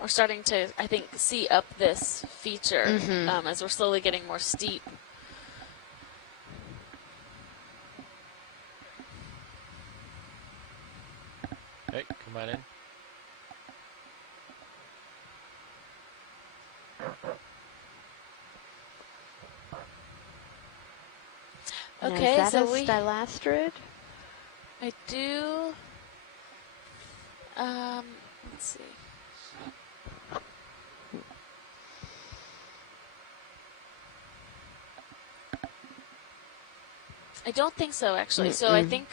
we're starting to, I think, see up this feature as we're slowly getting more steep. Hey, come on in. Okay, now, is that so a stylastrid? I do. Let's see. I don't think so, actually. So I think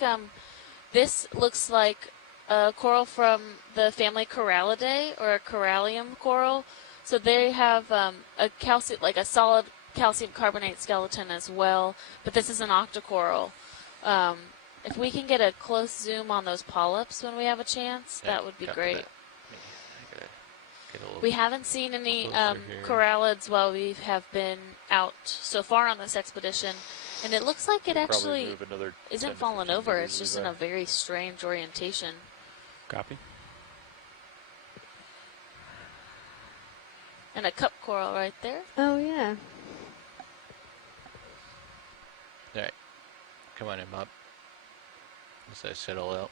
this looks like a coral from the family Corallidae, or a corallium coral. So they have a calcium, like a solid calcium carbonate skeleton as well. But this is an octocoral. If we can get a close zoom on those polyps when we have a chance, that would be great. We haven't seen any corallids while we have been out so far on this expedition, and it looks like it actually isn't fallen over. It's just in a very strange orientation. Copy. And a cup coral right there. Oh, yeah. All right. Come on in, Bob. As I settle out.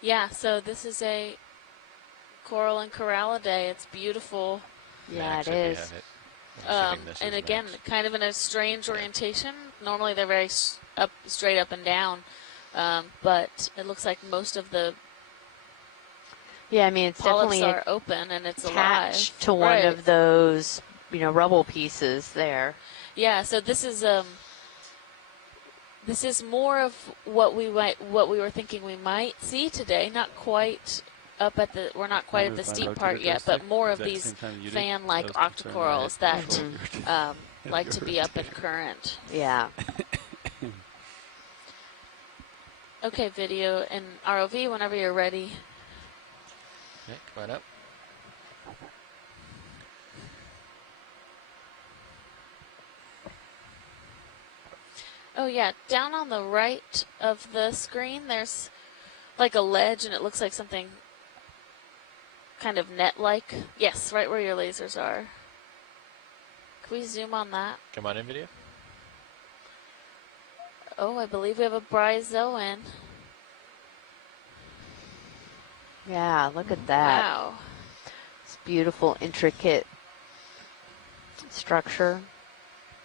Yeah, so this is a coral and Corallidae. It's beautiful. Yeah, it is. And again, kind of in a strange orientation. Normally they're very straight up and down, but it looks like most of the I mean, it's polyps definitely are open and it's attached alive. to one of those, rubble pieces there. Yeah, so this is more of what we were thinking we might see today. Not quite up at the, we're not quite at the steep part yet, but more of these fan-like octocorals that like to be up in current. Yeah. Okay, video and ROV whenever you're ready. Okay, come on up. Oh yeah, down on the right of the screen there's like a ledge and it looks like something kind of net-like. Yes, right where your lasers are. Can we zoom on that? Come on in, video. Oh, I believe we have a bryozoan. Yeah, look at that. Wow. It's beautiful, intricate structure.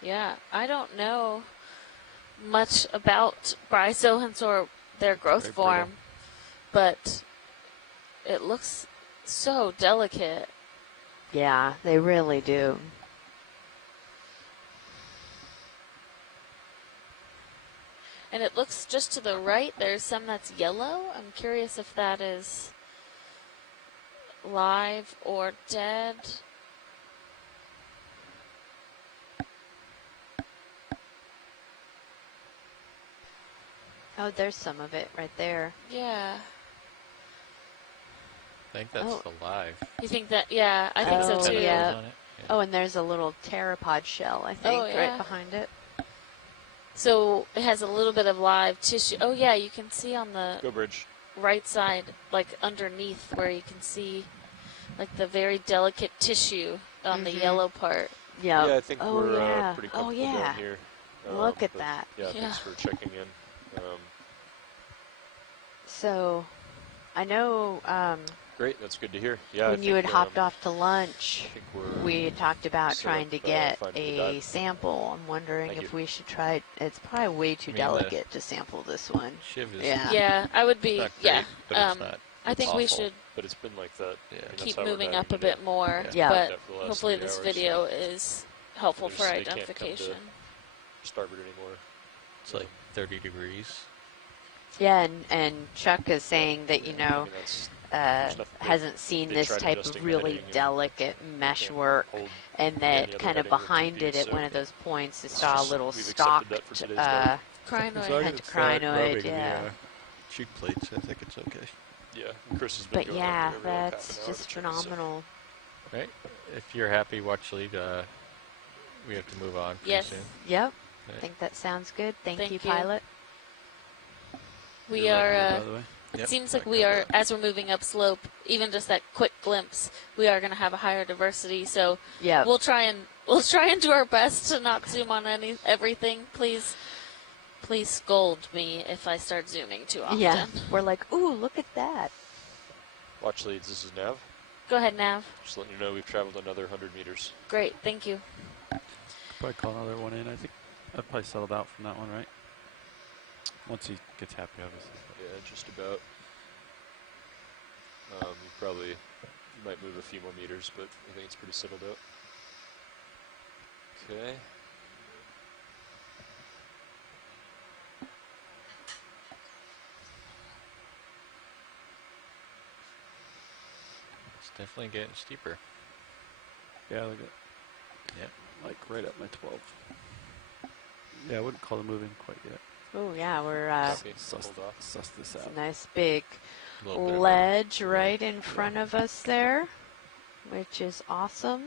Yeah, I don't know much about bryozoans or their growth form, but it looks so delicate. Yeah, they really do. And it looks just to the right, there's some that's yellow. I'm curious if that is live or dead. Oh, there's some of it right there. Yeah. I think that's alive. You think that? Yeah, I think so too. Yeah. Oh, and there's a little pteropod shell, I think, right behind it. So it has a little bit of live tissue. Oh yeah, you can see on the right side, like underneath where you can see like the very delicate tissue on the yellow part. Yeah. Yeah, I think we're pretty comfortable down here. Look at that. Yeah, thanks for checking in. So, I know great, that's good to hear. Yeah, when you had hopped off to lunch, we had talked about trying to get a sample. I'm wondering if we should try. It's probably way too delicate to sample this one. Yeah, I would be. Great, but it's not I think we should. But it's been like that. Yeah, keep moving up a bit more. But hopefully this video is helpful for identification. Starboard anymore. It's like 30 degrees. Yeah, and Chuck is saying that, hasn't seen this type of really delicate mesh work, and that kind of behind it at one of those points, it saw a little stalked crinoid. Yeah. Cheek plates, I think it's okay. Yeah, Chris has been but yeah, that's just phenomenal. Right. If you're happy, watch lead. We have to move on pretty soon. Yep. I think that sounds good. Thank you, you. pilot. We You're are, right, by the way. it seems like we are, as we're moving upslope, even just that quick glimpse, we are going to have a higher diversity. So Yeah, we'll try and do our best to not zoom on everything. Please scold me if I start zooming too often. yeah. We're like, ooh, look at that. Watch leads. This is Nav. Go ahead, Nav. Just letting you know we've traveled another 100 meters. Great, thank you. Probably call another one in. I think I've probably settled out from that one, right? Once he gets happy, obviously. Yeah, just about. You might move a few more meters, but I think it's pretty settled out. Okay. It's definitely getting steeper. Yeah, look at. Yep. Like right at my 12. Yeah, I wouldn't call it moving quite yet. Oh, yeah, we're Copy. Suss Hold off. this it's out. a nice big A little bit of a- ledge right in front of us there, which is awesome.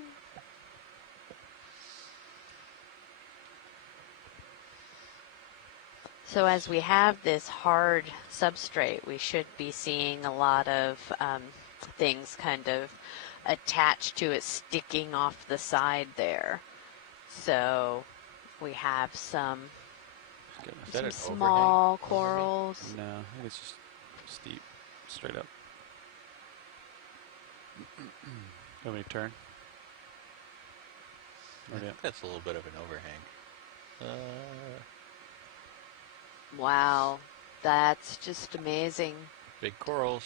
So as we have this hard substrate, we should be seeing a lot of things kind of attached to it, sticking off the side there. So we have some Is that an small corals. No, I think it's just steep, straight up. Want me to turn? I think that's a little bit of an overhang. Wow, that's just amazing. Big corals.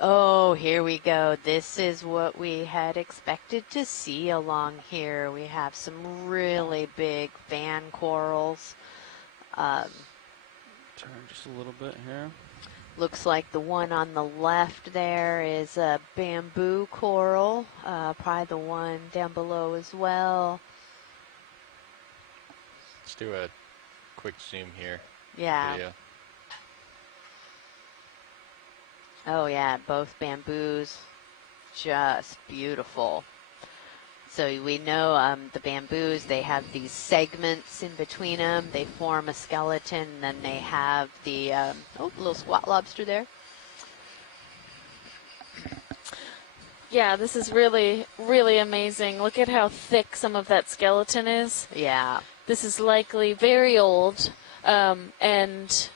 Oh, here we go. This is what we had expected to see along here. We have some really big fan corals. Turn just a little bit here. Looks like the one on the left there is a bamboo coral. Probably the one down below as well. Let's do a quick zoom here. Yeah. Video. Oh, yeah, both bamboos. Just beautiful. So we know the bamboos, they have these segments in between them. They form a skeleton, and then they have the, little squat lobster there. Yeah, this is really, really amazing. Look at how thick some of that skeleton is. Yeah. This is likely very old, and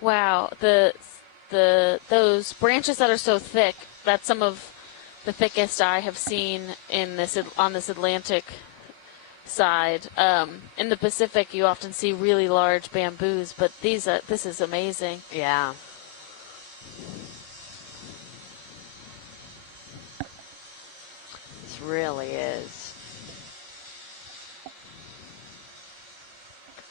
wow, those branches that are so thick, that's some of the thickest I have seen in on this Atlantic side. In the Pacific, you often see really large bamboos, but this is amazing. Yeah. This really is.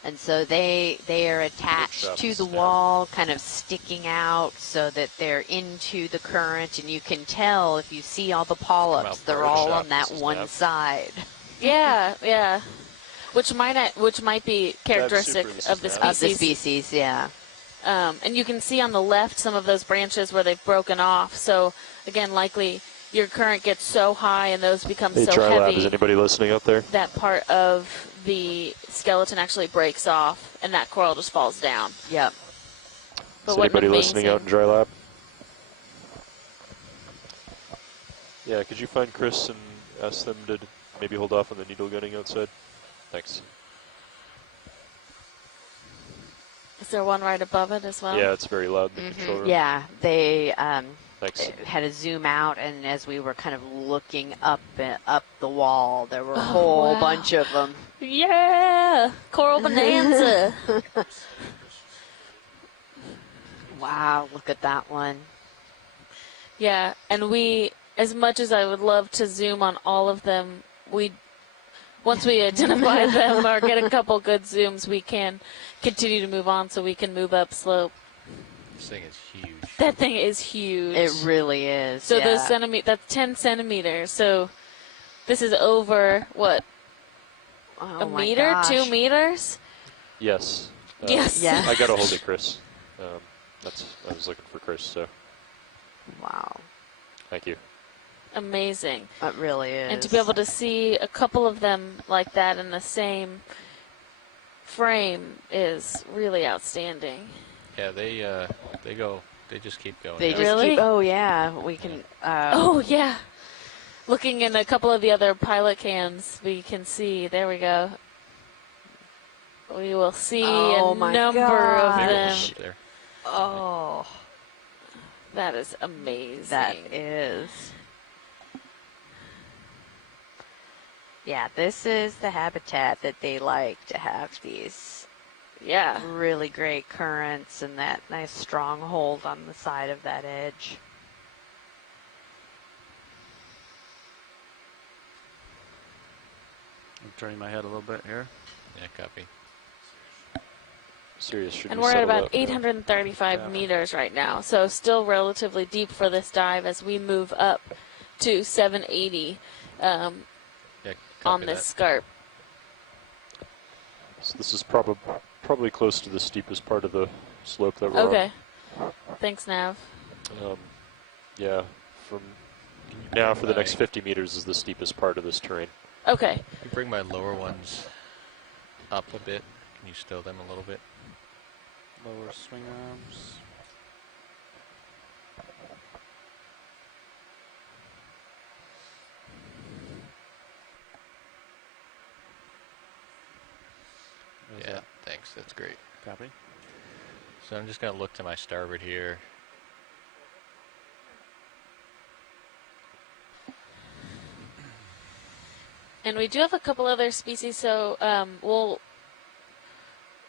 And so they are attached to the wall, kind of sticking out so that they're into the current, and you can tell if you see all the polyps, they're all on that one side. Yeah, yeah. Which might be characteristic of the species. Of the species, yeah. And you can see on the left some of those branches where they've broken off. So again, likely your current gets so high and those become so Dry Lab, heavy. is anybody listening out there? That part of the skeleton actually breaks off, and that coral just falls down. Yep. But Is anybody listening out in Dry Lab? Yeah, could you find Chris and ask them to maybe hold off on the needle gunning outside? Thanks. Is there one right above it as well? Yeah, it's very loud in the control room. Yeah, they Thanks. had to zoom out, and as we were kind of looking up the wall, there were a whole bunch of them. Yeah! Coral bonanza! Wow, look at that one. Yeah, and we, as much as I would love to zoom on all of them, once we identify them or get a couple good zooms, we can continue to move on so we can move up slope. This thing is huge. That thing is huge. It really is. So yeah. that's 10 centimeters. So this is over, what, Oh a my meter, gosh. 2 meters? Yes. Yes. Yeah. I got a hold of Chris. I was looking for Chris, so Wow. thank you. Amazing. It really is. And to be able to see a couple of them like that in the same frame is really outstanding. Yeah, they just keep going. They up. just Really? keep. Oh yeah, we can. Oh, yeah. Looking in a couple of the other pilot cams, we can see. There we go. We will see Oh a my number of gosh. Bigger them. ones up there. Oh, That is amazing. that is. Yeah, this is the habitat that they like to have these Yeah. really great currents and that nice strong hold on the side of that edge. I'm turning my head a little bit here. Yeah, copy. Sirius should And be we're at settled about up now. 835 Yeah. meters right now, so still relatively deep for this dive as we move up to 780 Yeah, copy on this that. scarp. So this is probably close to the steepest part of the slope that we're Okay. Thanks, Nav. on. Yeah, from now for the next Right. 50 meters is the steepest part of this terrain. Okay. Can you bring my lower ones up a bit? Can you stow them a little bit? Lower swing arms. There's Yeah, that. thanks. That's great. Copy. So I'm just going to look to my starboard here. And we do have a couple other species, so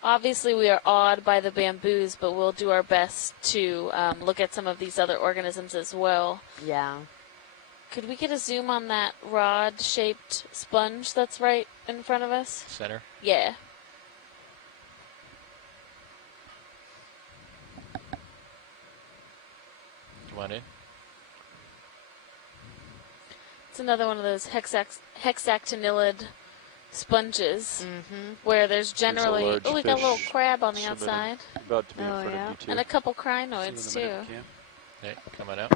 obviously we are awed by the bamboos, but we'll do our best to look at some of these other organisms as well. Yeah. Could we get a zoom on that rod-shaped sponge that's right in front of us? Center. Yeah. Come on in. It's another one of those hexactinellid sponges Mm-hmm. where there's generally... large Oh, we got a little fish crab on the swimming outside. About to be Oh, in front yeah. of you two. And a couple See crinoids, you in a minute, too. Cam. Hey, come on out.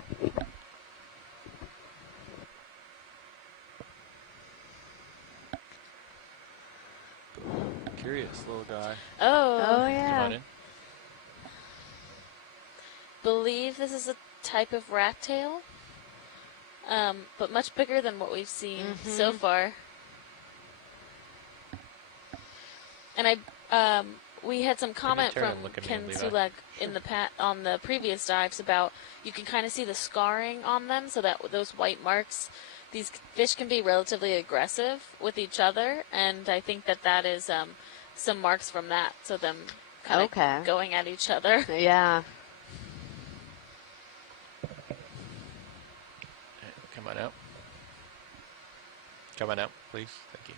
Curious little guy. Oh. Oh Come yeah. on in. Believe this is a type of rat tail, but much bigger than what we've seen so Mhm. far. And we had some comment turn and from look at me, Ken Levi? Sulek in the on the previous dives about you can kind of see the scarring on them, so that those white marks. These fish can be relatively aggressive with each other, and I think that is some marks from that. So them kind of Okay. going at each other. Yeah. Hey, come on out. Come on out, please. Thank you.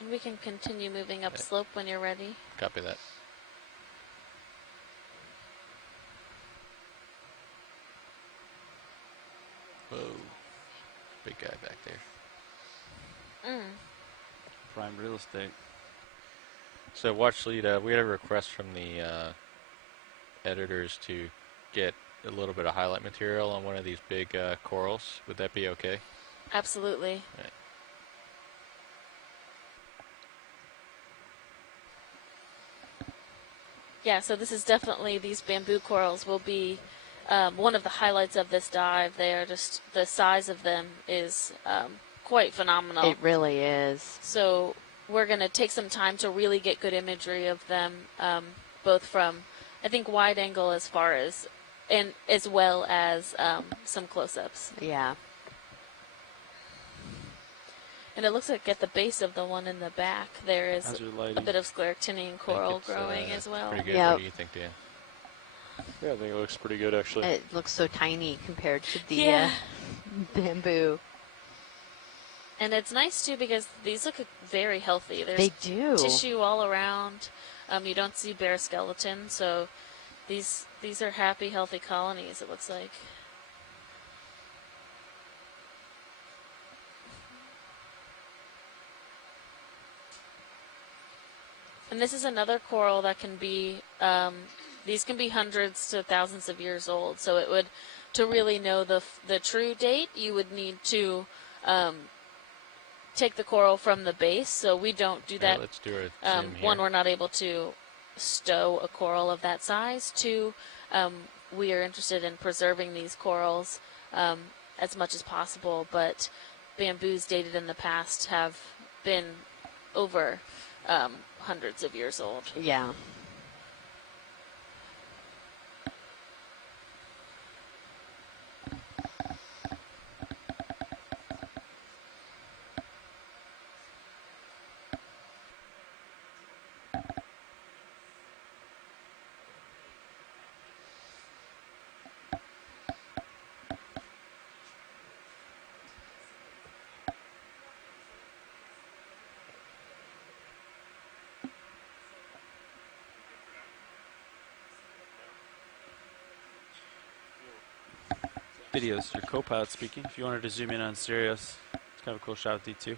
And we can continue moving upslope when you're ready. Copy that. Whoa. Big guy back there. Mm. Prime real estate. So watch lead, we had a request from the editors to get a little bit of highlight material on one of these big corals. Would that be okay? Absolutely. Right. Yeah, so this is definitely, these bamboo corals will be one of the highlights of this dive. They are just, the size of them is quite phenomenal. It really is. So we're going to take some time to really get good imagery of them, both from, I think, wide angle as far as, and as well as some close-ups. Yeah. And it looks like at the base of the one in the back, there is How's your a lighting? bit of scleractinian coral it's, growing as well. Pretty good. Yep. What do you think, Dan? Yeah, I think it looks pretty good actually. It looks so tiny compared to the Yeah. bamboo. And it's nice too because these look very healthy. There's They do. tissue all around. You don't see bare skeleton, so these are happy, healthy colonies. It looks like. And this is another coral that can be these can be hundreds to thousands of years old. So it would, to really know the true date, you would need to take the coral from the base. So we don't do that. Yeah, let's do a zoom here. One, we're not able to stow a coral of that size. Two, we are interested in preserving these corals as much as possible, but bamboos dated in the past have been over hundreds of years old. Yeah. Videos, your co-pilot speaking. If you wanted to zoom in on Sirius, it's kind of a cool shot of D2.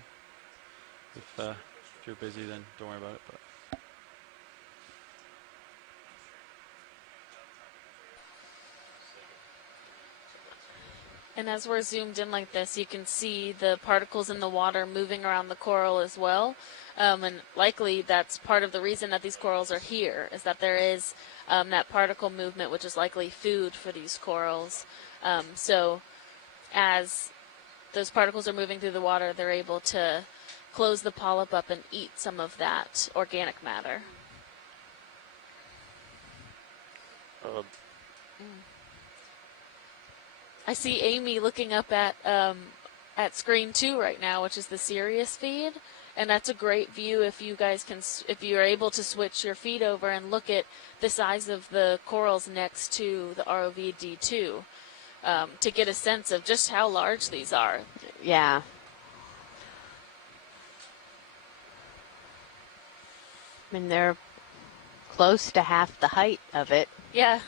If you're busy, then don't worry about it. But And as we're zoomed in like this, you can see the particles in the water moving around the coral as well. And likely that's part of the reason that these corals are here, is that there is that particle movement, which is likely food for these corals. So as those particles are moving through the water, they're able to close the polyp up and eat some of that organic matter. I see Amy looking up at screen 2 right now, which is the Sirius feed, and that's a great view if you guys can, if you are able to switch your feed over and look at the size of the corals next to the ROV D2 to get a sense of just how large these are. Yeah. I mean, they're close to half the height of it. Yeah.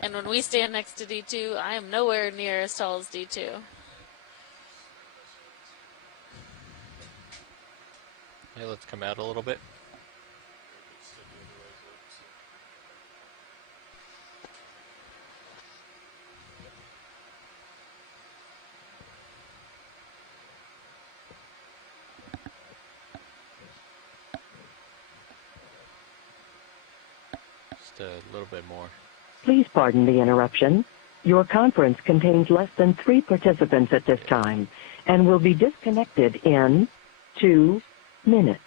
And when we stand next to D2, I am nowhere near as tall as D2. Yeah, let's come out a little bit. Just a little bit more. Please pardon the interruption. Your conference contains less than 3 participants at this time and will be disconnected in 2 minutes.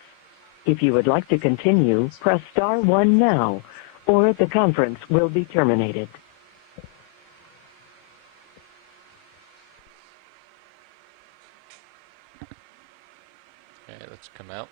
If you would like to continue, press star 1 now, or the conference will be terminated. Okay, let's come out.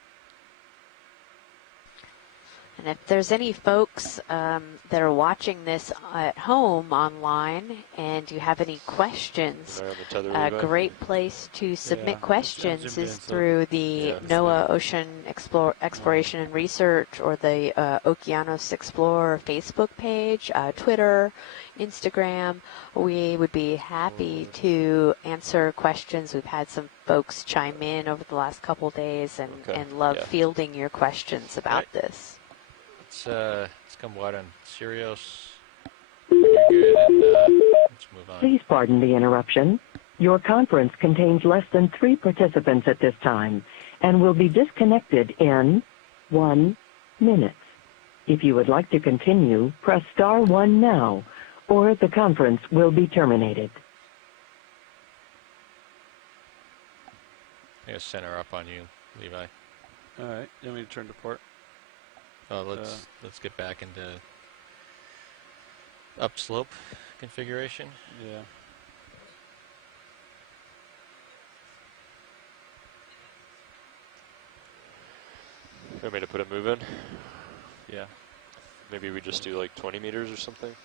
And if there's any folks that are watching this at home online and you have any questions, a great place to submit questions is through the NOAA Ocean Exploration and Research or the Okeanos Explorer Facebook page, Twitter, Instagram. We would be happy to answer questions. We've had some folks chime in over the last couple days and love fielding your questions about this. Let's come wide on Sirius. You're good, and let's move on. Please pardon the interruption. Your conference contains less than 3 participants at this time and will be disconnected in 1 minute. If you would like to continue, press star 1 now, or the conference will be terminated. I'm going to center up on you, Levi. all right, you want me to turn to port? Oh, let's get back into upslope configuration. Yeah. You want me to put a move in? Yeah. Maybe we just do like 20 meters or something.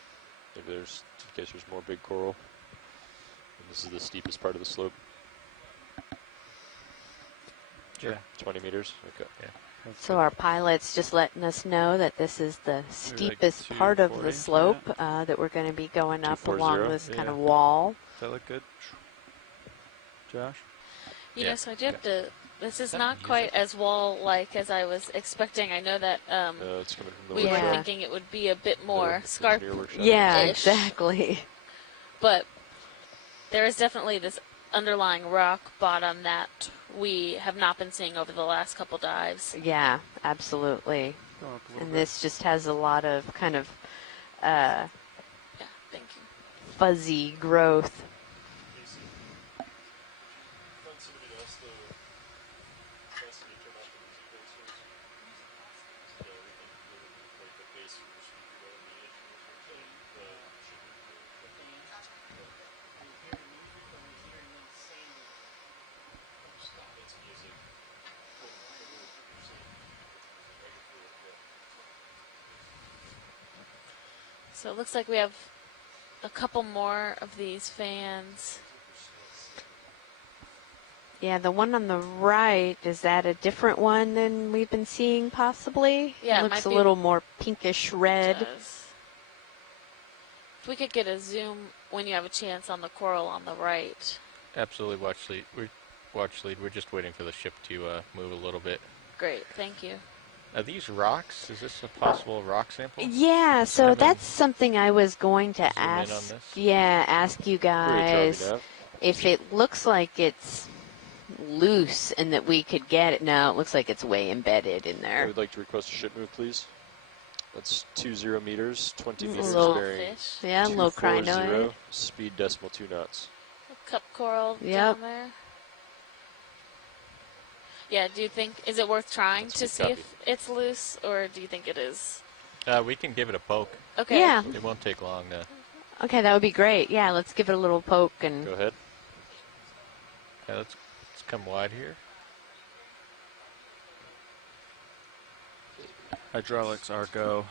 Maybe there's, in case there's more big coral. And this is the steepest part of the slope. Yeah. 20 meters? Okay. Yeah. So our pilot's just letting us know that this is the steepest part of the slope that we're going to be going up 240. along this kind of wall. Does that look good? Josh? You know, so I do have to This is that not music? quite as wall-like as I was expecting. I know that It's coming from the we were workshop. thinking it would be a bit more The scarp, engineer workshop. Yeah, Ish. exactly. but there is definitely this underlying rock bottom that we have not been seeing over the last couple dives. Yeah, absolutely. Go up a little And bit. this just has a lot of kind of Yeah, thank you. fuzzy growth. So it looks like we have a couple more of these fans. Yeah, the one on the right, is that a different one than we've been seeing possibly? Yeah, it looks might a be. little more pinkish red. Does. If we could get a zoom when you have a chance on the coral on the right. Absolutely, watch lead. We're just waiting for the ship to move a little bit. Great, thank you. Are these rocks? Is this a possible rock sample? Yeah, so Have them that's something I was going to zoom in on ask. this? Yeah, ask you guys if it looks like it's loose and that we could get it. No, it looks like it's way embedded in I there. would like to request a ship move, please. That's 20 meters, 20 It's a meters, little bearing fish. Yeah, low 240, crinoid. speed decimal 2 knots. A cup coral Yep. down there. Yeah, do you think, is it worth trying That's to good see copy. if it's loose, or do you think it is? We can give it a poke. Okay. Yeah, It won't take long to. okay, that would be great. Yeah, let's give it a little poke and Go ahead. Okay, let's come wide here. Hydraulics are go.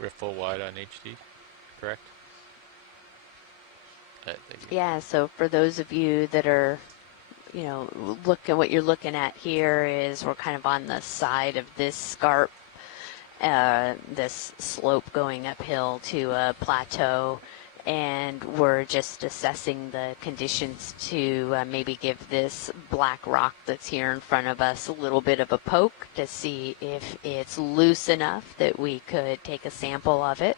We're full wide on HD, correct? I think. yeah, so for those of you that are, you know, look at what you're looking at here is we're kind of on the side of this scarp, this slope going uphill to a plateau, and we're just assessing the conditions to maybe give this black rock that's here in front of us a little bit of a poke to see if it's loose enough that we could take a sample of it.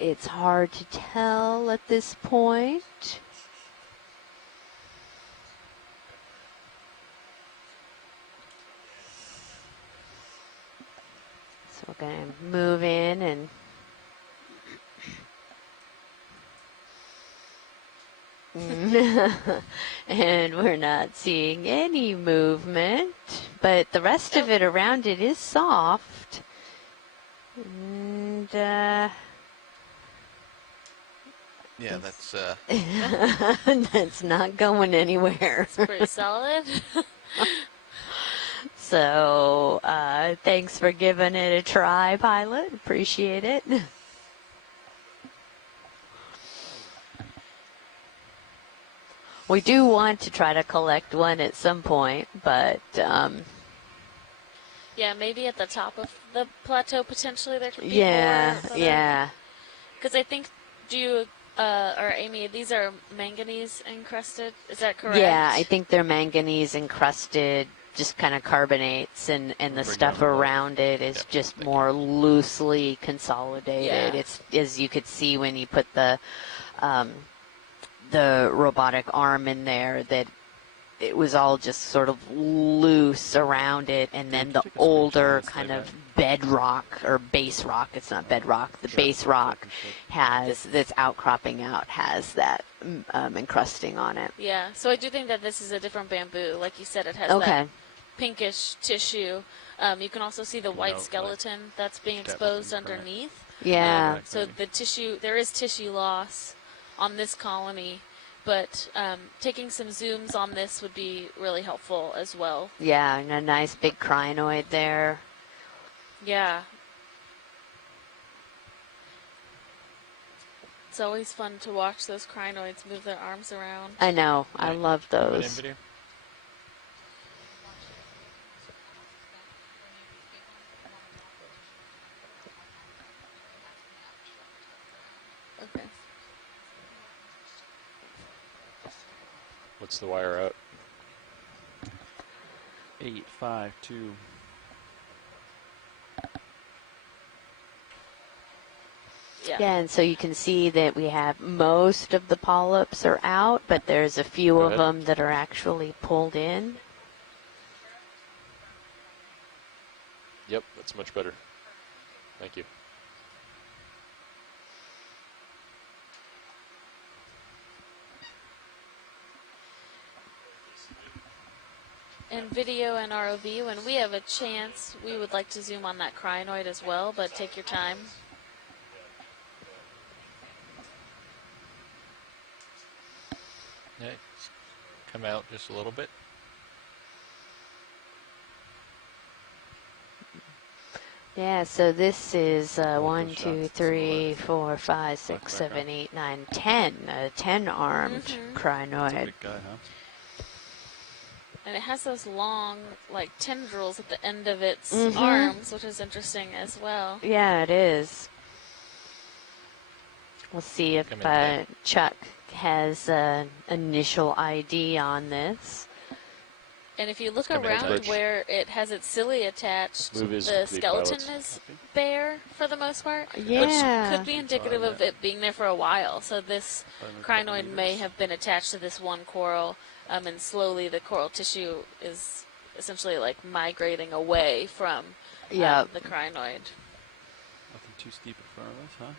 It's hard to tell at this point. So we're going to move in and and we're not seeing any movement, but the rest of it around it is soft. And Yeah, that's. that's not going anywhere. It's pretty solid. So thanks for giving it a try, pilot. Appreciate it. We do want to try to collect one at some point, but Yeah, maybe at the top of the plateau potentially there could be yeah, more. yeah. Because I think, or Amy, these are manganese encrusted. Is that correct? Yeah, I think they're manganese encrusted, just kind of carbonates, and the Bring stuff down the around it is Yep, just thank more loosely consolidated. Yeah. It's, as you could see when you put the robotic arm in there, that it was all just sort of loose around it, and then the take a screenshot older and kind slide of bedrock or base rock, it's not bedrock, the base rock that's outcropping out has that encrusting on it. Yeah, so I do think that this is a different bamboo. Like you said, it has Okay. that pinkish tissue. You can also see the white No, skeleton that's being Step exposed in front. underneath. Yeah. So the tissue, there is tissue loss on this colony, but taking some zooms on this would be really helpful as well. Yeah, and a nice big crinoid there. Yeah. It's always fun to watch those crinoids move their arms around. I know. I love those. Video? Okay. What's the wire out? 852. Yeah, and so you can see that we have most of the polyps are out, but there's a few Go of ahead. them that are actually pulled in. Yep, that's much better. Thank you. In video and ROV, when we have a chance, we would like to zoom on that crinoid as well, but take your time. Yeah, it's come out just a little bit. Yeah, so this is Local 1, shots, 2, it's 3, similar. 4, 5, 6, Back 7, up. 8, 9, 10. A 10-armed Mhm. That's a crinoid. big guy, huh? And it has those long, like, tendrils at the end of its Mhm. arms, which is interesting as well. Yeah, it is. We'll see if Come in today. Chuck has an initial ID on this. And if you look Come in around touch. where it has its silly attached, Move his the fleet skeleton pilots. is bare for the most part, Yeah. which could be indicative of it being there for a while. So this Probably a couple crinoid may meters. have been attached to this one coral, and slowly the coral tissue is essentially like migrating away from Yep. the crinoid. Nothing too steep in front of us, huh?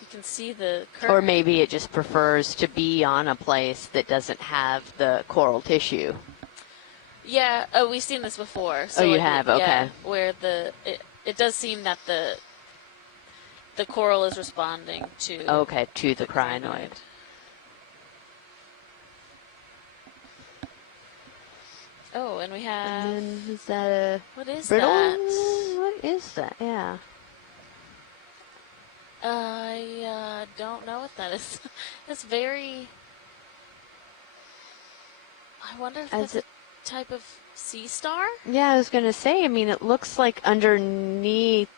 You can see the current. Or maybe it just prefers to be on a place that doesn't have the coral tissue. Yeah, we've seen this before. So Oh, you like, have? Yeah, Okay. where it does seem that the coral is responding to Okay, to the crinoid. Oh, and we have And then is that a what is brittle? that? What is that? Yeah. I don't know what that is. It's very. I wonder if As that's a type of sea star. Yeah, I was gonna say. I mean, it looks like underneath.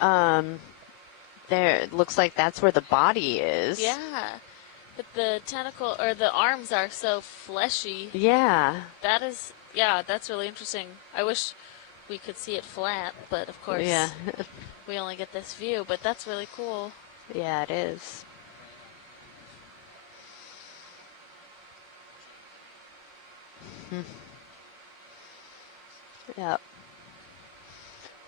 There, it looks like that's where the body is. Yeah, but the tentacle or the arms are so fleshy. Yeah. That is, yeah, that's really interesting. I wish we could see it flat, but of course, Yeah. we only get this view. But that's really cool. Yeah, it is. Yep.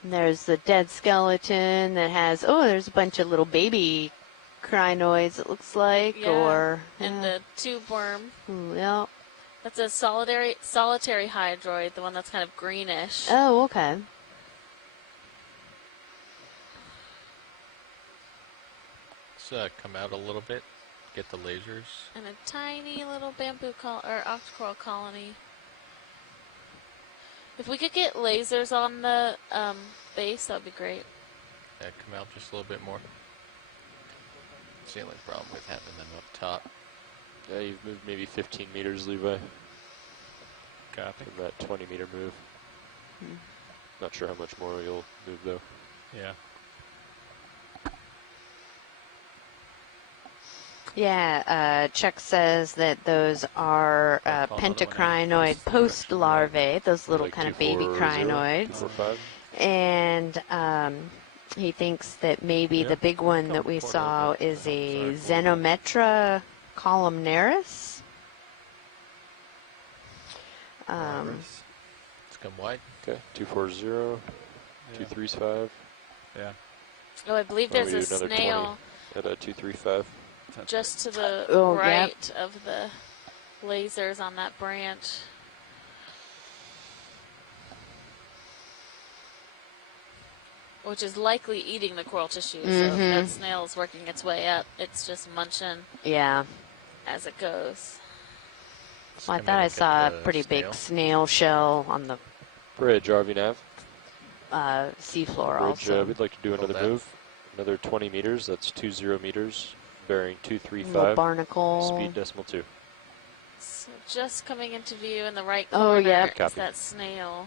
And there's the dead skeleton that has, oh, there's a bunch of little baby crinoids, it looks like. Yeah, Or, and the tube worm. Yep. That's a solitary hydroid, the one that's kind of greenish. Oh, okay. Let's come out a little bit, get the lasers. And a tiny little bamboo or octocoral colony. If we could get lasers on the base, that would be great. Yeah, come out just a little bit more. It's the only problem with having them up top. Yeah, you've moved maybe 15 meters, Levi, Copy. from that 20-meter move. Not sure how much more you'll move, though. Yeah. Yeah, Chuck says that those are Call another one in. pentacrinoid post larvae, those little Like kind of baby 240, crinoids. 245. And he thinks that maybe Yeah, the big one come that we forward a saw little bit. is a Sorry. Xenometra columnaris. Virus. Let's come wide. Okay, 240, Yeah. 235. Yeah. Oh, I believe Why don't there's we a do another snail 20 at a 235. That's just to the Oh, yep. right of the lasers on that branch. Which is likely eating the coral tissue. So if that snail is working its way up, it's just munching Yeah. as it goes. Well, I Come thought in I and get saw a the pretty snail. big snail shell on the Bridge, RV nav. seafloor Bridge, also. we'd like to do Hold another that. move. Another 20 meters, that's 20 meters, bearing Little 235, barnacle. speed decimal 2. So just coming into view in the right Oh, corner yep. is Copy. that snail.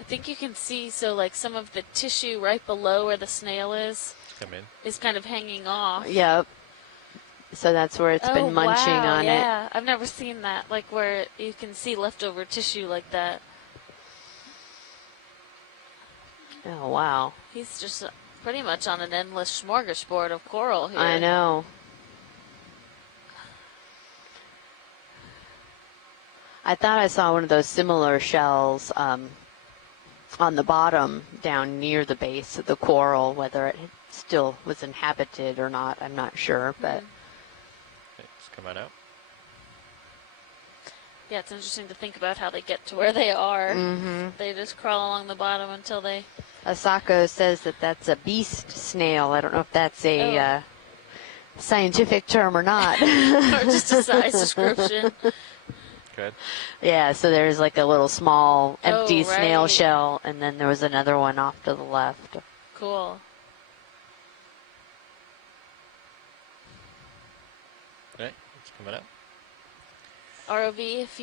I think you can see, so like some of the tissue right below where the snail is Come in. kind of hanging off. Yep. So that's where it's been munching wow, on it. yeah. I've never seen that, like where you can see leftover tissue like that. Oh, wow. He's just pretty much on an endless smorgasbord of coral here. I know. I thought I saw one of those similar shells on the bottom down near the base of the coral. Whether it still was inhabited or not, I'm not sure. But Okay, it's coming out. Yeah, it's interesting to think about how they get to where they are. Mm-hmm. They just crawl along the bottom until they... Asako says that that's a beast snail. I don't know if that's a scientific term or not. or just a size description. Good. Yeah, so there's like a little small empty snail right. shell, and then there was another one off to the left. Cool. Okay, it's coming out. ROV, if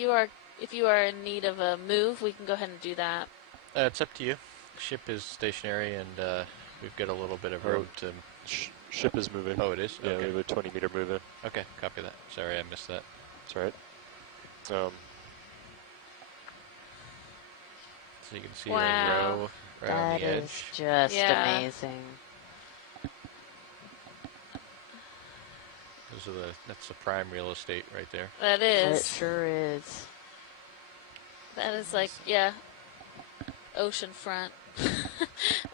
you are in need of a move, we can go ahead and do that. It's up to you. Ship is stationary, and we've got a little bit of room to... Ship is moving. Oh, it is? Yeah, Okay. we have a 20 meter move in. Okay, copy that. Sorry, I missed that. That's all right. So you can see Wow. a row right on That the is edge. just Yeah. amazing. That's the prime real estate right there. That It is. sure is. That is like, yeah, oceanfront.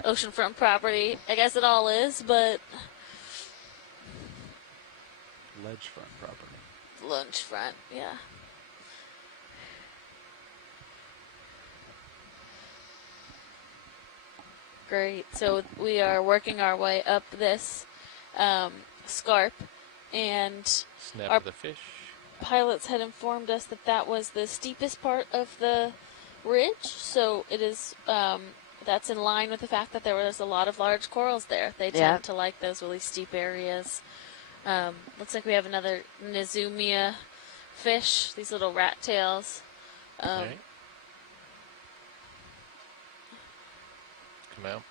Oceanfront property. I guess it all is, but Ledgefront property. lunchfront, yeah. Great. So we are working our way up this scarp, and Snap Our- of the fish. pilots had informed us that that was the steepest part of the ridge. So it is that's in line with the fact that there was a lot of large corals there. They Yeah. tend to like those really steep areas. Looks like we have another Nizumia fish. These little rat tails. Right. Come out.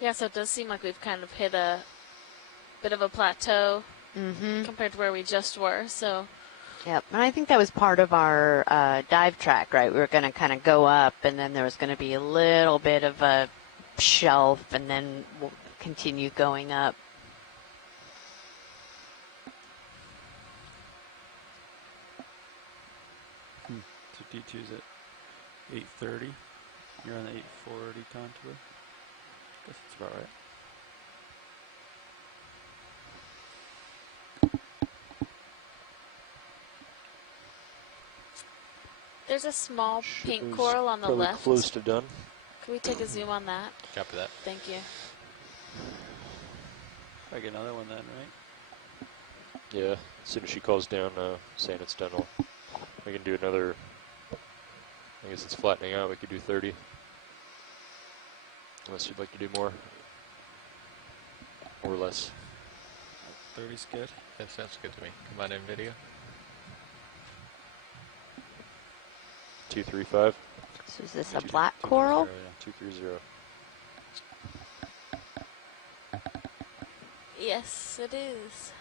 Yeah, so it does seem like we've kind of hit a bit of a plateau Mm-hmm. compared to where we just were. So Yep. And I think that was part of our dive track, right? We were going to kind of go up, and then there was going to be a little bit of a shelf, and then we'll continue going up. So D2's at 8:30. You're on the 8:40 contour. Guess that's about right. there's a small Ship pink is coral on the probably left. close to done. Can we take a zoom on that? Copy that. Thank you. I get another one then, right? Yeah, as soon as she calls down saying it's done, we can do another. I guess it's flattening out. We could do 30. Unless you'd like to do more. Or less. 30's good. That sounds good to me. Come on in, video. 235. So is this a black coral? 230. Yes, it is.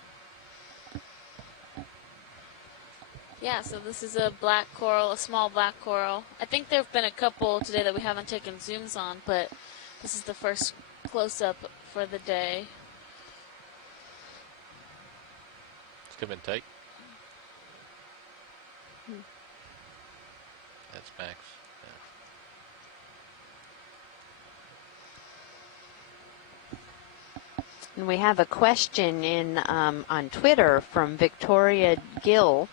Yeah, so this is a black coral, a small black coral. I think there have been a couple today that we haven't taken zooms on, but this is the first close-up for the day. It's coming tight. And we have a question in on Twitter from Victoria Gill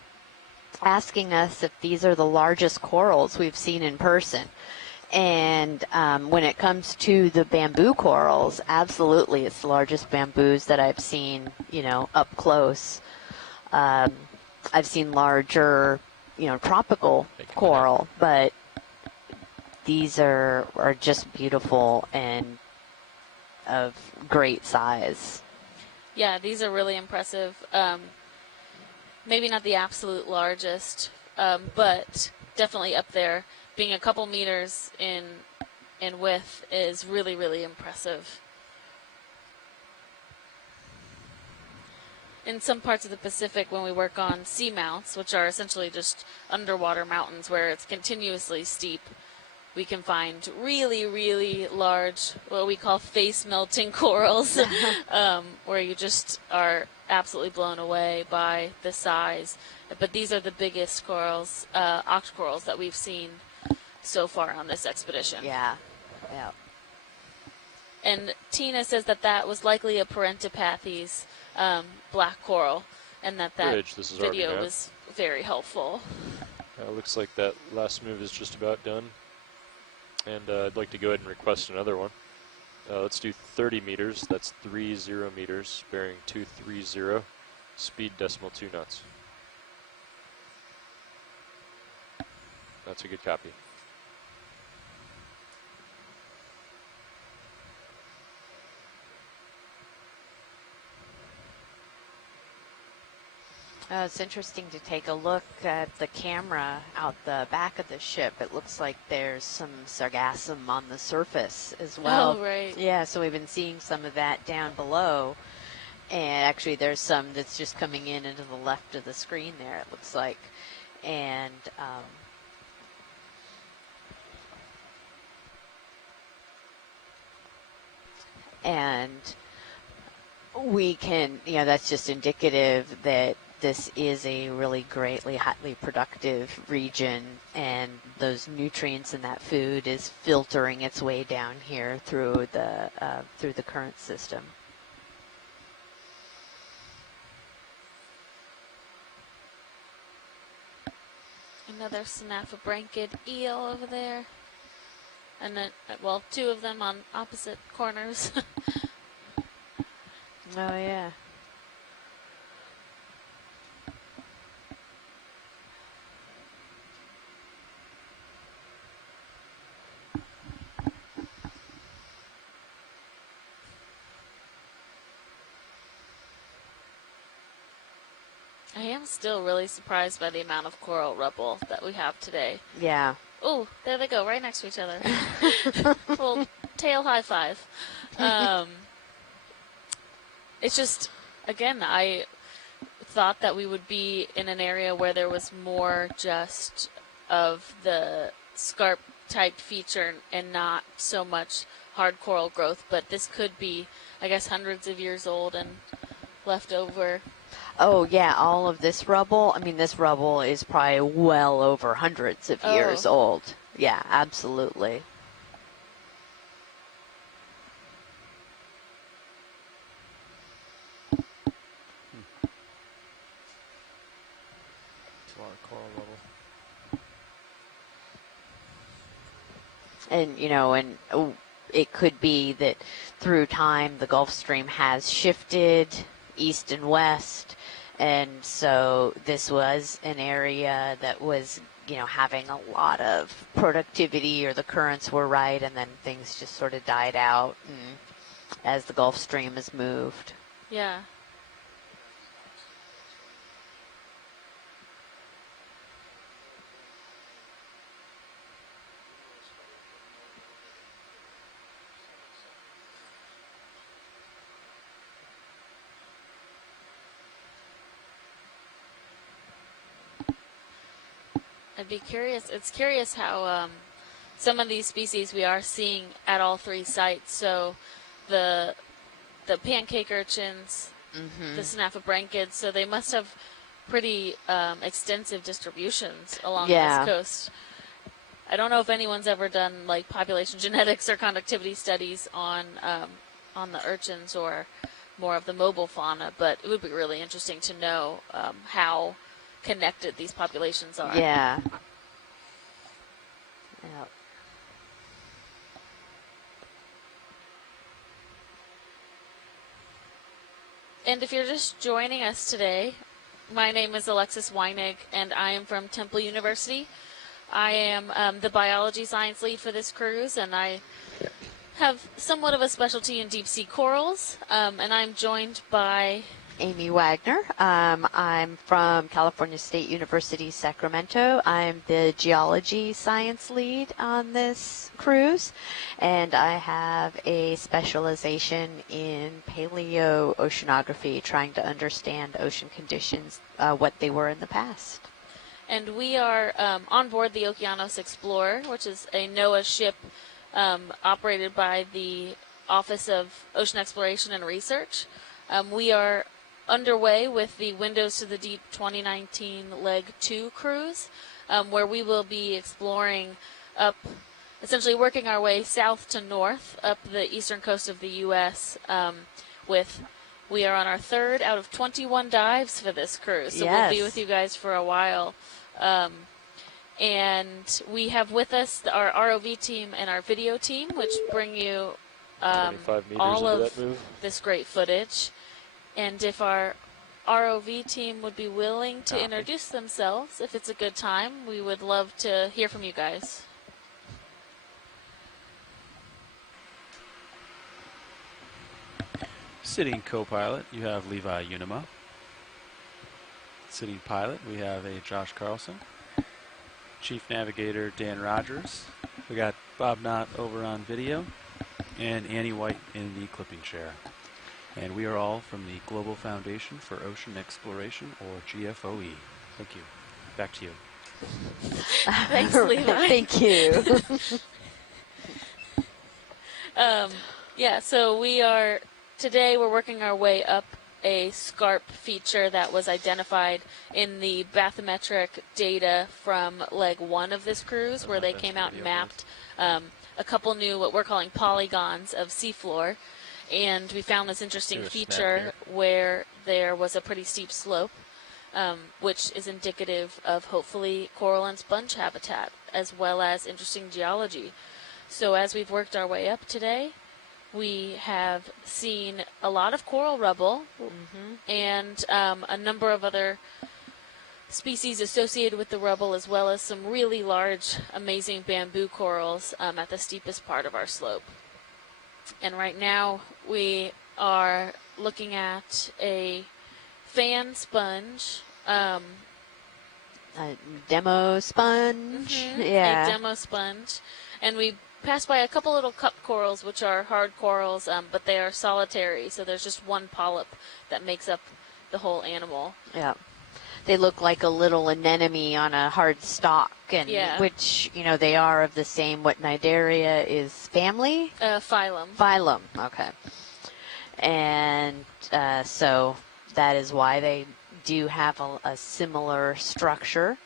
asking us if these are the largest corals we've seen in person. And when it comes to the bamboo corals, absolutely, it's the largest bamboos that I've seen, up close. I've seen larger, tropical coral, but these are just beautiful and of great size. Yeah, these are really impressive. Maybe not the absolute largest, but definitely up there. Being a couple meters in width is really, really impressive. In some parts of the Pacific, when we work on seamounts, which are essentially just underwater mountains where it's continuously steep, we can find really, really large, what we call face-melting corals, where you just are absolutely blown away by the size. But these are the biggest corals, octocorals, that we've seen so far on this expedition. Yeah. And Tina says that was likely a Parentopathes black coral, and that Bridge, this is video was very helpful. Looks like that last move is just about done. And I'd like to go ahead and request another one. Let's do 30 meters. That's 30 meters, bearing 230, speed decimal 2 knots. That's a good copy. It's interesting to take a look at the camera out the back of the ship. It looks like there's some sargassum on the surface as well. Oh, right. Yeah, so we've been seeing some of that down below. And actually there's some that's just coming in into the left of the screen there, it looks like. And we can, that's just indicative that this is a really greatly, highly productive region, and those nutrients in that food is filtering its way down here through the current system. Another Snaphobranchid eel over there. And then, well, two of them on opposite corners. Oh, yeah. I am still really surprised by the amount of coral rubble that we have today. Yeah. Oh, there they go, right next to each other. Little tail high five. It's just, again, I thought that we would be in an area where there was more just of the scarp type feature and not so much hard coral growth, but this could be, I guess, hundreds of years old and left over. Oh, yeah, all of this rubble. I mean, this rubble is probably well over hundreds of years old. Yeah, absolutely. It's a lot of coral rubble. And, it could be that through time the Gulf Stream has shifted east and west. And so this was an area that was, having a lot of productivity, or the currents were right, and then things just sort of died out as the Gulf Stream has moved. Yeah. I'd be curious. It's curious how some of these species we are seeing at all three sites. So the pancake urchins, the Snaphobranchids, so they must have pretty extensive distributions along this coast. I don't know if anyone's ever done population genetics or conductivity studies on the urchins or more of the mobile fauna, but it would be really interesting to know how connected these populations are. Yeah. Yep. And if you're just joining us today, my name is Alexis Weinig, and I am from Temple University. I am the biology science lead for this cruise, and I have somewhat of a specialty in deep sea corals, and I'm joined by Amy Wagner. I'm from California State University, Sacramento. I'm the geology science lead on this cruise, and I have a specialization in paleoceanography, trying to understand ocean conditions, what they were in the past. And we are on board the Okeanos Explorer, which is a NOAA ship operated by the Office of Ocean Exploration and Research. We are underway with the Windows to the Deep 2019 Leg 2 cruise, where we will be exploring up, essentially working our way south to north up the eastern coast of the U.S. We are on our third out of 21 dives for this cruise, so Yes. we'll be with you guys for a while. And we have with us our ROV team and our video team, which bring you 25 meters all into of that move. this great footage. And if our ROV team would be willing to Copy. introduce themselves, if it's a good time, we would love to hear from you guys. Sitting co-pilot, you have Levi Unima. Sitting pilot, we have a Josh Carlson. Chief navigator, Dan Rogers. We got Bob Knott over on video, and Annie White in the clipping chair. And we are all from the Global Foundation for Ocean Exploration, or GFOE. Thank you. Back to you. Thanks, Levi. Thank you. So today we're working our way up a scarp feature that was identified in the bathymetric data from leg 1 of this cruise, where they came out and mapped a couple new, what we're calling polygons of seafloor. And we found this interesting feature where there was a pretty steep slope, which is indicative of hopefully coral and sponge habitat, as well as interesting geology. So as we've worked our way up today, we have seen a lot of coral rubble and a number of other species associated with the rubble, as well as some really large, amazing bamboo corals at the steepest part of our slope. And right now we are looking at a fan sponge. A demo sponge. Yeah. A demo sponge. And we passed by a couple little cup corals, which are hard corals, but they are solitary, so there's just one polyp that makes up the whole animal. Yeah. They look like a little anemone on a hard stalk, and which, they are of the same, what Cnidaria is family? Phylum. Phylum, okay. And so that is why they do have a similar structure.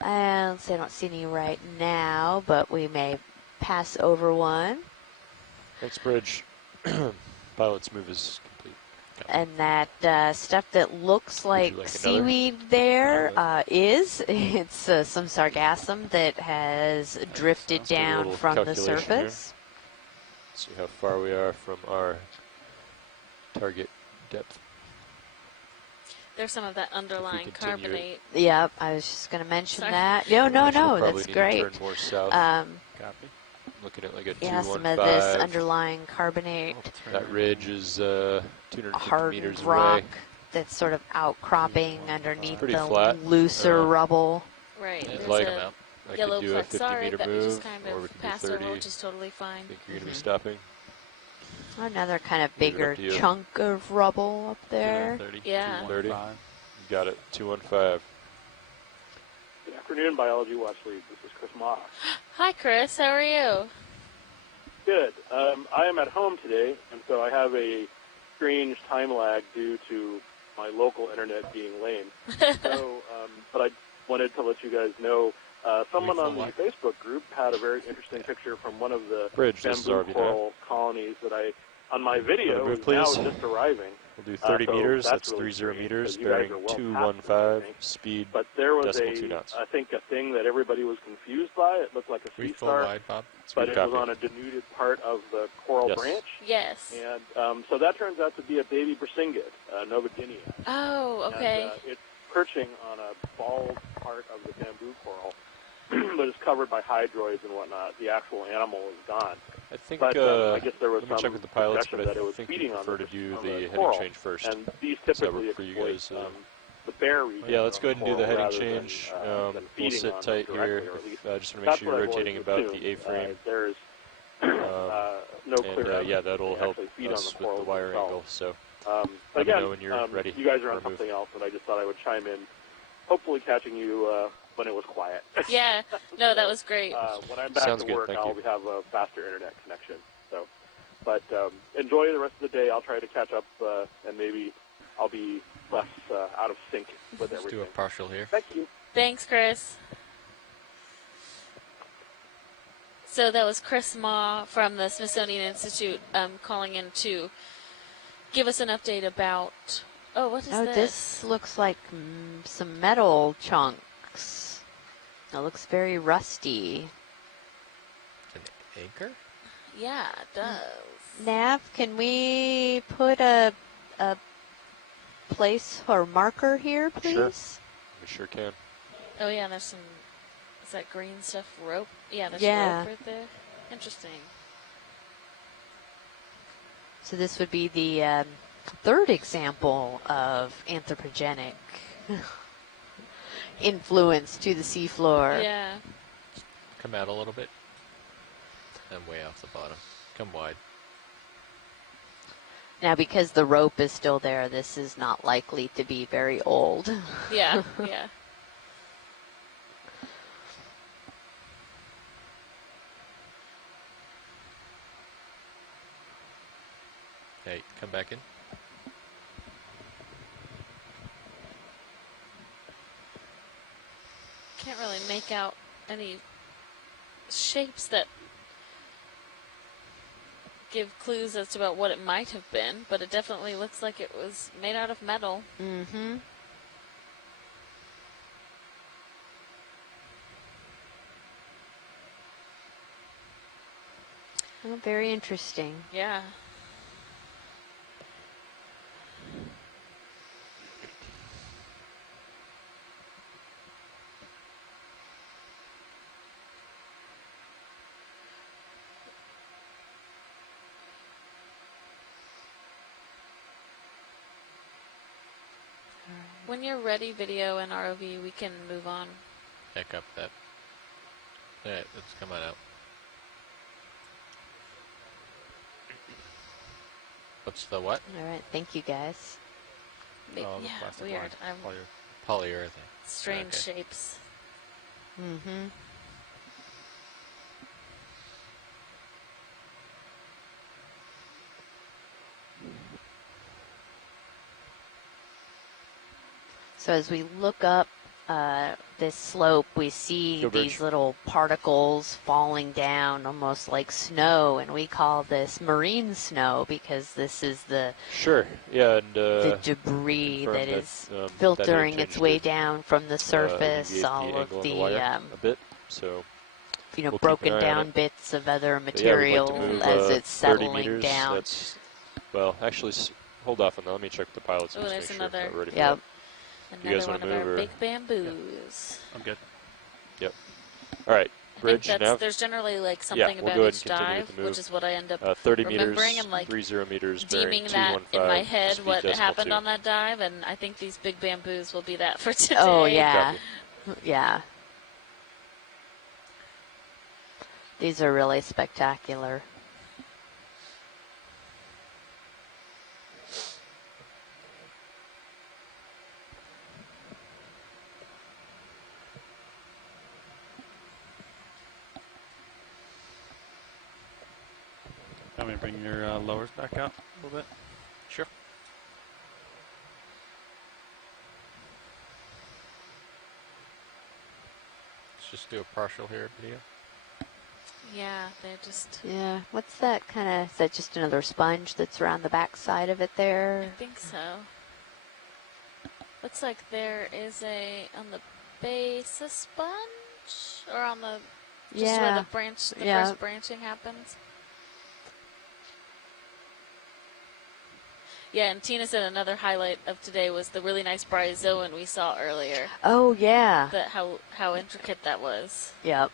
And so I don't see any right now, but we may pass over one. Next bridge. Pilot's move is complete. And that stuff that looks like seaweed there it's some sargassum that has drifted down from the surface. See how far we are from our target depth. There's some of that underlying carbonate. Yep, I was just going to mention that. No, that's great. Turn more south. Copy. Looking at like a 215. Yeah, some of this underlying carbonate. That ridge is 250 hard meters rock away. That's sort of outcropping underneath the flat. looser rubble. Right. And There's like a I yellow could do a 50 plexarid meter that we move, just kind or we of can do passed 30. over, which is totally fine. I think you're going to be stopping. Another kind of Leave it bigger up to you. chunk of rubble up there. 30, Yeah. 30. 215. You got it. 215. Good afternoon, Biology Watch Lead. This is Chris Moss. Hi, Chris. How are you? Good. I am at home today, and so I have a strange time lag due to my local internet being lame. But I wanted to let you guys know, someone on the Facebook group had a very interesting picture from one of the Bridge, this is bamboo RV coral colonies that I on my video, Move, it's now please. just arriving. We'll do 30 meters. That's really 30 strange, meters, because you guys bearing are well past 215, this, I think. speed But there was decimal 2 knots. I think, a thing that everybody was confused by. It looked like a We sea full star, wide, Bob. but it was on a denuded part of the coral Yes. branch. Yes. And so that turns out to be a baby Brisingid, Nova Guinea. Oh, okay. And, it's perching on a bald part of the bamboo coral, but it's covered by hydroids and whatnot. The actual animal is gone. I think, But I guess there was let me some check with the pilots, discussion but that it I was think we feeding on prefer the, to do on the heading coral. change first. And these Does that typically work for you exploit guys? the bare region. Yeah, let's go ahead and do the heading rather change. than We'll feeding sit on tight them here. directly, or at least Just want to make that's sure you're what I've rotating always about the assumed. A-frame. There's no clear evidence yeah, that that'll they help actually feed on us the with coral the wire themselves. angle. So But let me again, know when you're ready. you guys are on for a move. something else, and I just thought I would chime in, hopefully catching you when it was quiet. Yeah. No, that was great. When I'm back Sounds to good, work, thank I'll you. have a faster internet connection. So, but enjoy the rest of the day. I'll try to catch up, and maybe I'll be less out of sync with Let's everything. do a partial here. Thank you. Thanks, Chris. So that was Chris Ma from the Smithsonian Institute calling in to give us an update about. Oh, what is Oh, this? this looks like some metal chunks. It looks very rusty. An anchor? Yeah, it does. Nav, can we put a place or marker here, please? We sure can. Oh yeah, there's some. Is that green stuff rope? Yeah, there's Yeah. rope right there. Interesting. So this would be the third example of anthropogenic influence to the seafloor. Yeah. Come out a little bit. And way off the bottom. Come wide. Now, because the rope is still there, this is not likely to be very old. Yeah. Yeah. Hey, come back in. Can't really make out any shapes that give clues as to about what it might have been, but it definitely looks like it was made out of metal. Mm-hmm. Oh, very interesting. Yeah. When you're ready, video and ROV, we can move on. Heck up that. Alright, let's come on out. What's the what? All right, thank you, guys. Oh, the Yeah, plastic weird. line. Polyurethane. Strange Okay. shapes. Mm-hmm. So as we look up this slope, we see Go, these Birch. little particles falling down almost like snow, and we call this marine snow because this is the Sure. Yeah, and debris confirm that that, is that name filtering its changed way it. down from the surface, alleviate all the of angle on the wire a bit. So you know, we'll keep an broken eye on down it. bits of other But yeah, we'd like material to move as it's 30 settling meters. down. That's, well, actually, hold off on that. Let me check with the pilots and Oh, just there's make sure another. we're ready for Yep. You guys Another one wanna of move, our or- big bamboos. I'm good. that. All right, I think bridge, that's, nav. there's generally like Yeah, something we'll about go ahead each and continue dive, with the move. which is what I end up 30 meters, remembering and like 30 meters, deeming bearing that in 215, my head speed what decimal happened 2. on that dive, and I think these big bamboos will be that for today. Oh yeah, Copy. yeah. These are really spectacular. Want me to bring your lowers back out a little bit? Sure. Let's just do a partial here video. Yeah, they're just... Yeah. What's that kind of... Is that just another sponge that's around the back side of it there? I think so. Looks like there is on the base, a sponge? Or on the... Just where the first branching happens? Yeah, and Tina said another highlight of today was the really nice bryozoan we saw earlier. Oh, yeah. How intricate that was. Yep.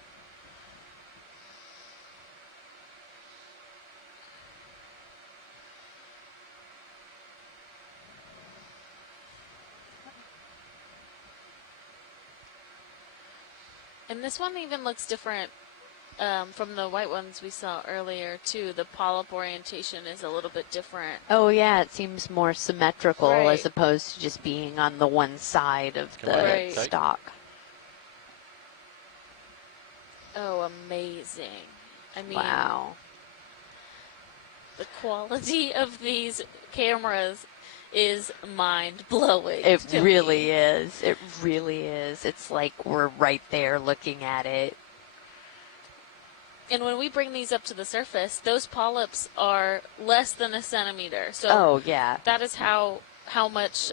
And this one even looks different from the white ones we saw earlier, too. The polyp orientation is a little bit different. Oh, yeah, it seems more symmetrical Right. as opposed to just being on the one side of the stalk. Oh, amazing. I mean, wow. The quality of these cameras is mind-blowing. It really is. It really is. It's like we're right there looking at it. And when we bring these up to the surface, those polyps are less than a centimeter. So oh, yeah. That is how much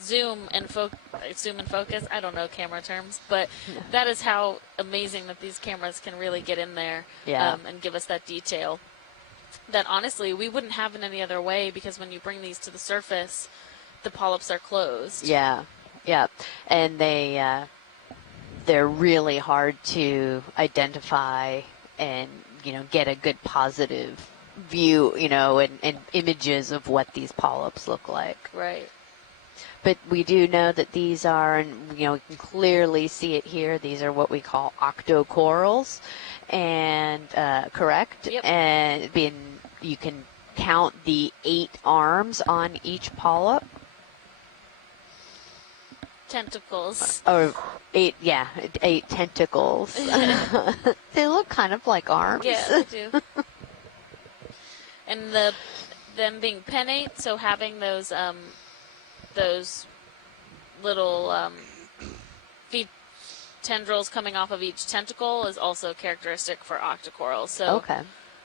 zoom and focus, I don't know camera terms, but that is how amazing that these cameras can really get in there and give us that detail that honestly we wouldn't have in any other way, because when you bring these to the surface, the polyps are closed. Yeah, yeah. And they're really hard to identify and, get a good positive view, and images of what these polyps look like. Right. But we do know that these are, and we can clearly see it here, these are what we call octocorals, and correct? Yep. And you can count the 8 arms on each polyp. Tentacles. Or 8 tentacles. They look kind of like arms. Yeah, they do. And them being pennate, so having those little tendrils coming off of each tentacle is also characteristic for octocorals. So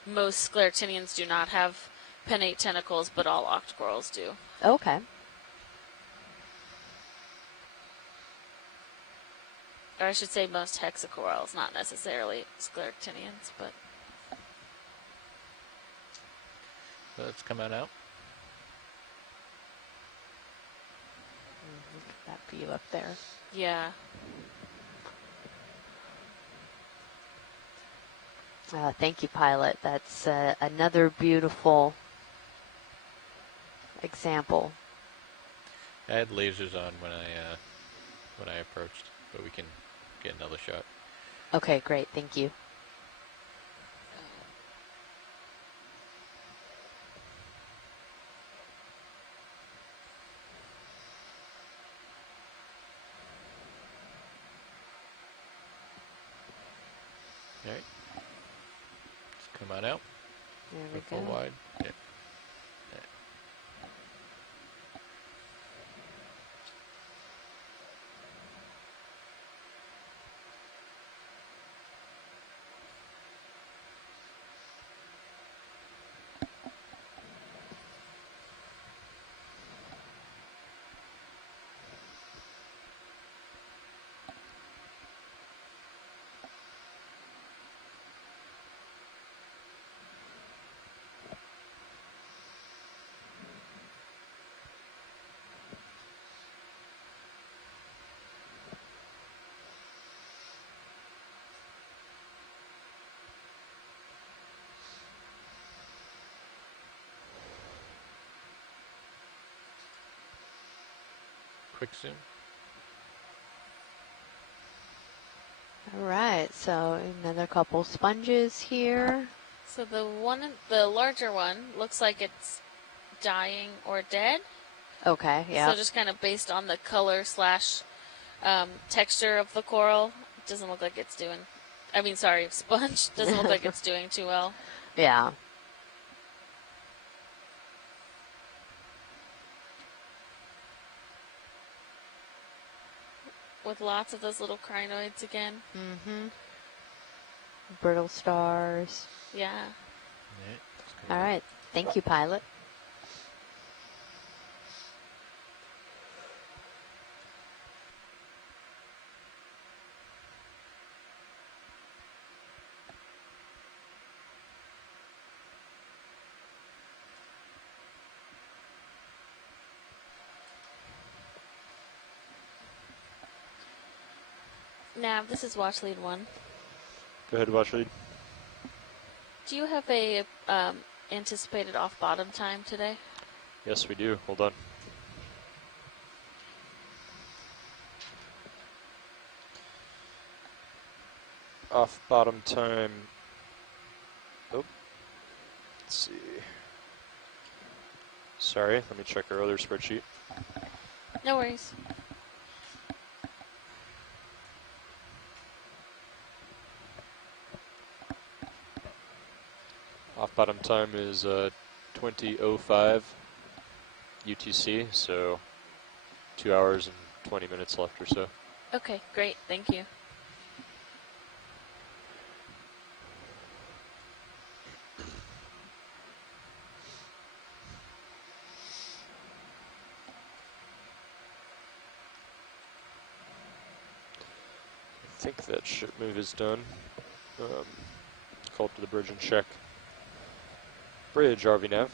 most scleractinians do not have pennate tentacles, but all octocorals do. Okay. Or I should say most hexacorals, not necessarily scleractinians, but... Let's come on out. Look at that view up there. Yeah. Thank you, Pilot. That's another beautiful example. I had lasers on when I approached, but we can get another shot. Okay, great. Thank you. All right. Let's come on out. There we Full go. wide. Yeah. Quick zoom. All right, so another couple sponges here. So the larger one looks like it's dying or dead. Okay, yeah. So just kind of based on the color / texture of the coral, it doesn't look like it's doing... sponge doesn't look like it's doing too well. Yeah. With lots of those little crinoids again. Mm-hmm. brittle stars. Yeah. All right. Thank you, pilot. Nav, this is watch lead 1. Go ahead, watch lead. Do you have a anticipated off bottom time today? Yes, we do. Hold on. Off bottom time. Oh. Let's see. Sorry, let me check our other spreadsheet. No worries. Off bottom time is 20:05 UTC, so 2 hours and 20 minutes left or so. Okay, great. Thank you. I think that ship move is done. Call up to the bridge and check. Bridge, RV nav.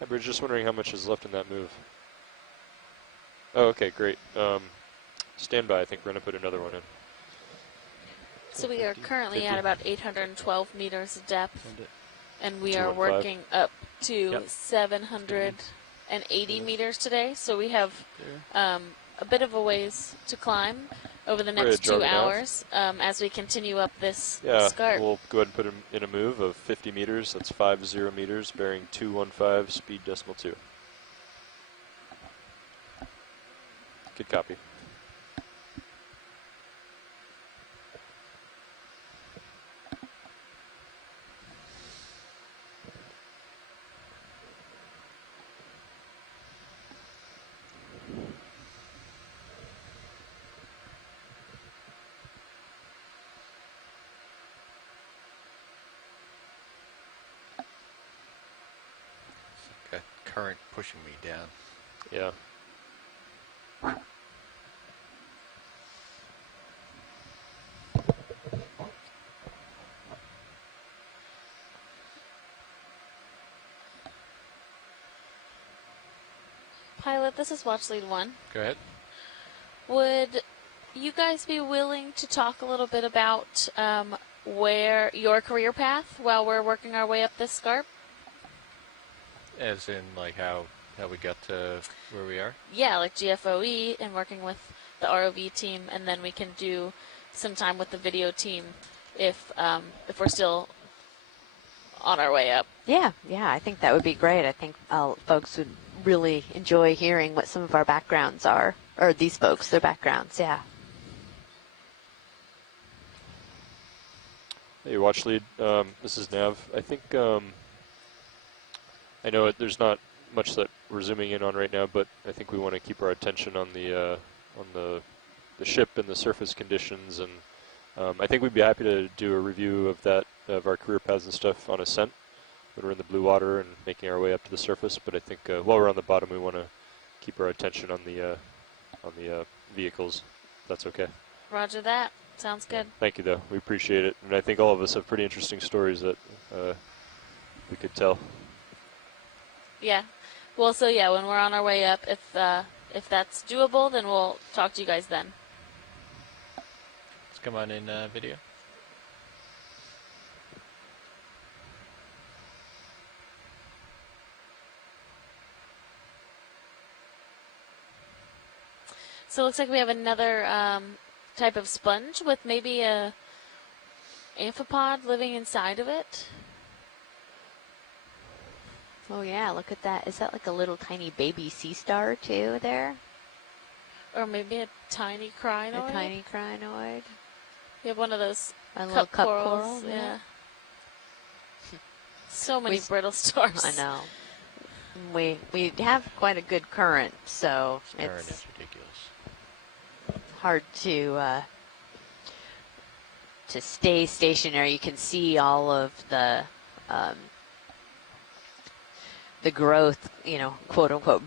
Hi, Bridge, just wondering how much is left in that move. Oh, okay, great. Stand by, I think we're going to put another one in. So we are currently 50. at about 812 meters depth, and we are 215. working up to Yep. 780 meters today. So we have a bit of a ways to climb over the next Bridge, 2 RV nav. hours as we continue up this Yeah, scarp. we'll go ahead and put him in a move of 50 meters. That's 50 meters, bearing 215, speed decimal 2. Good copy. Got current pushing me down. Yeah. Pilot, this is watch lead 1. Go ahead. Would you guys be willing to talk a little bit about where your career path while we're working our way up this scarp? As in, like, how we got to where we are? Yeah, like GFOE and working with the ROV team, and then we can do some time with the video team if we're still on our way up. Yeah, I think that would be great. I think folks would really enjoy hearing what some of our backgrounds are, or these folks, their backgrounds, yeah. Hey, watch lead. This is Nav. I think I know there's not much that we're zooming in on right now, but I think we want to keep our attention on the ship and the surface conditions, and I think we'd be happy to do a review of that, of our career paths and stuff on ascent when we're in the blue water and making our way up to the surface. But I think while we're on the bottom, we want to keep our attention on the vehicles. If that's okay. Roger that. Sounds good. Thank you, though. We appreciate it, and I think all of us have pretty interesting stories that we could tell. Yeah. Well, so yeah, when we're on our way up, if that's doable, then we'll talk to you guys then. Let's come on in video. So it looks like we have another type of sponge with maybe a amphipod living inside of it. Oh yeah, look at that. Is that like a little tiny baby sea star too there? Or maybe a tiny crinoid. A tiny crinoid. We have one of those A little cup corals. coral. Yeah. So many We- brittle stars. I know. We have quite a good current, so Current it's is ridiculous. hard to to stay stationary. You can see all of the growth, quote unquote,